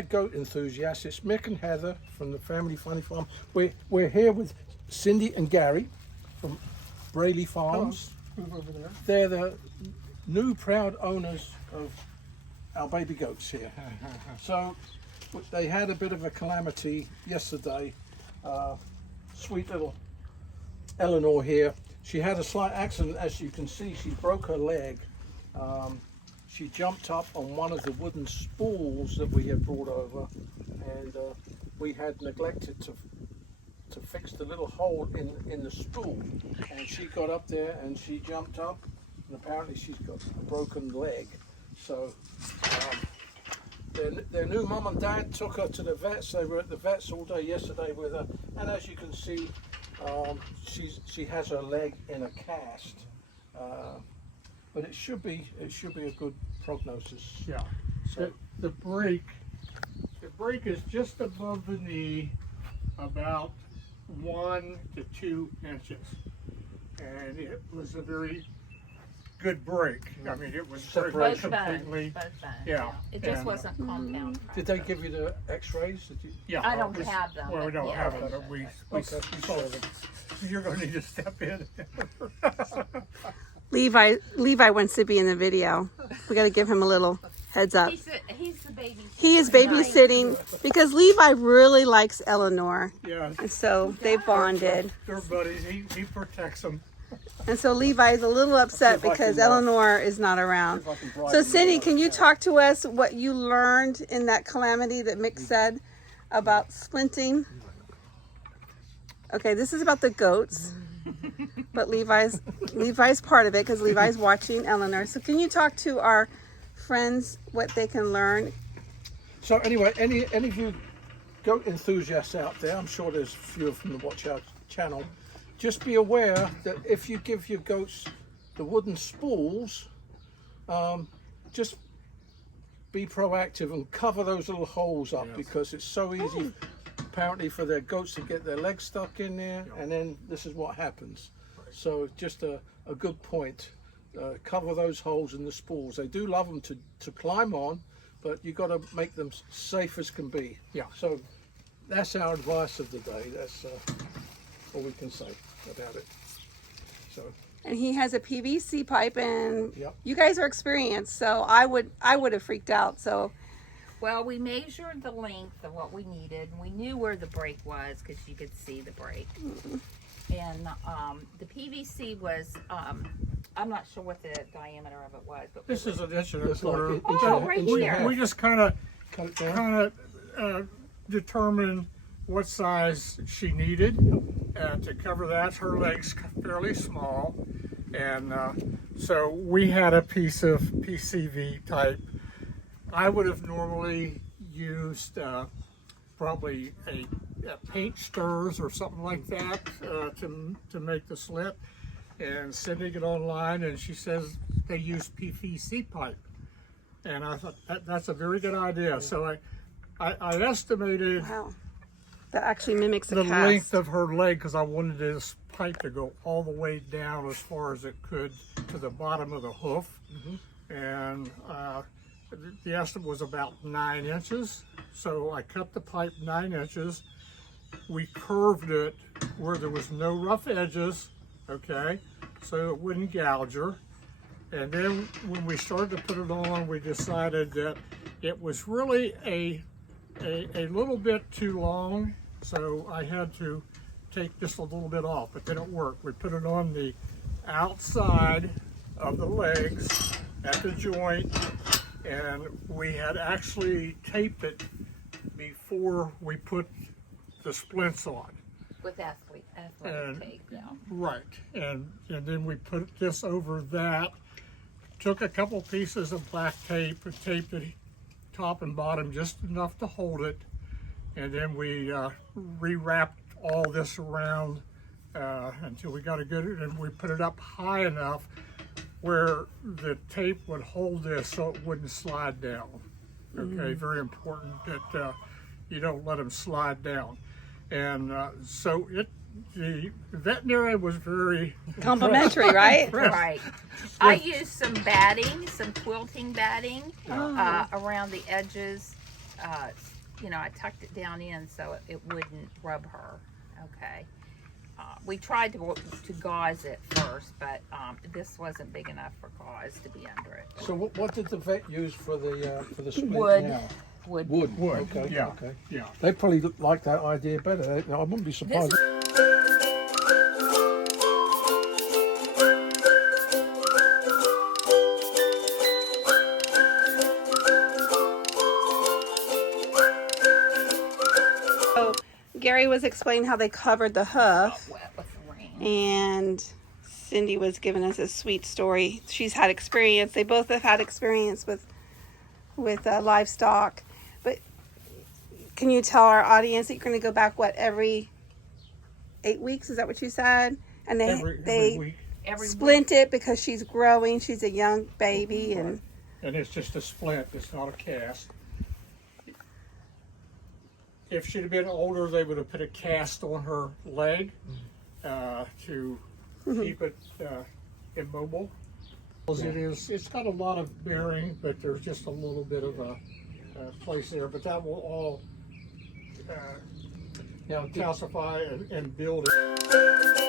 Hi Goat Enthusiasts. It's Mick and Heather from the Family Funny Farm. We're here with Cindy and Gary from Braley Farms. Move over there. They're the new proud owners of our baby goats here. So they had a bit of a calamity yesterday. Sweet little Eleanor here. She had a slight accident, as you can see. She broke her leg. She jumped up on one of the wooden spools that we had brought over, and we had neglected to fix the little hole in the spool. And she got up there and she jumped up, and apparently she's got a broken leg. So their new mum and dad took her to the vets. They were at the vets all day yesterday with her, and as you can see, she has her leg in a cast. But it should be a good prognosis. Yeah. So The break is just above the knee, about 1 to 2 inches, and it was a very good break. I mean, it was very Both completely. Both bones. Yeah. It just And, wasn't compound. did they give you the X-rays? Did you? Yeah. I don't have them, Well, we but don't yeah, have they them. should. We Okay. saw them. You're going to need to step in. Levi wants to be in the video. We got to give him a little heads up. He's the baby. He is babysitting because Levi really likes Eleanor, Yeah. and so they bonded. They're buddies. He protects them. And so Levi is a little upset because Eleanor is not around. So Cindy, can you talk to us what you learned in that calamity that Mick said about splinting? Okay, this is about the goats, but Levi's part of it because Levi's watching Eleanor. So can you talk to our friends what they can learn? So anyway, any of you goat enthusiasts out there, I'm sure there's a few of them that watch our channel. Just be aware that if you give your goats the wooden spools, just be proactive and cover those little holes up, because it's so easy apparently for their goats to get their legs stuck in there, and then this is what happens. So just a good point. Cover those holes in the spools. They do love them to climb on, but you got to make them safe as can be. Yeah. So that's our advice of the day. That's all we can say about it. So And he has a PVC pipe, and Yep. you guys are experienced, so I would have freaked out. So Well, we measured the length of what we needed. We knew where the break was because you could see the break. And the PVC was, I'm not sure what the diameter of it was, but This is an inch and a it's like quarter. inch Oh, and a- right inch and a here. half. We just kind of Cut it down. determined what size she needed to cover that. Her legs fairly small, and so we had a piece of PCV type. I would have normally used probably a paint stirs or something like that to make the slit. And Cindy got online and she says they use PVC pipe. And I thought that's a very good idea. So I estimated wow, that actually mimics the a cast. length of her leg because I wanted this pipe to go all the way down as far as it could to the bottom of the hoof. And the estimate was about 9 inches. So I cut the pipe 9 inches. We curved it where there was no rough edges, okay, so it wouldn't gouge her. And then when we started to put it on, we decided that it was really a little bit too long, so I had to take just a little bit off, but then it worked. We put it on the outside of the legs at the joint, and we had actually taped it before we put the splints on. with athletic tape, yeah. Right, and then we put this over that, took a couple pieces of black tape and taped it top and bottom just enough to hold it, and then we rewrapped all this around until we got a good, and we put it up high enough where the tape would hold this so it wouldn't slide down. Okay, very important that you don't let them slide down. And so the veterinarian was very Complimentary, right? impressed. Right. I used some batting, some quilting batting around the edges you know, I tucked it down in so it wouldn't rub her. Okay. We tried to gauze it first, but this wasn't big enough for gauze to be under it. So what did the vet use for the splint Wood. now? Wood. Wood. Wood, Okay. yeah. Okay. Yeah. They probably like that idea better. I wouldn't be surprised. So Gary was explaining how they covered the hoof, Wet with the rain. and Cindy was giving us a sweet story. She's had experience. They both have had experience with livestock. But can you tell our audience that you're going to go back every 8 weeks? Is that what you said? And Every week. Every splint it because she's growing. She's a young baby, and And it's just a splint, it's not a cast. If she'd have been older, they would have put a cast on her leg to keep it immobile. It's got a lot of bearing, but there's just a little bit of a place there. But that will all calcify and build it.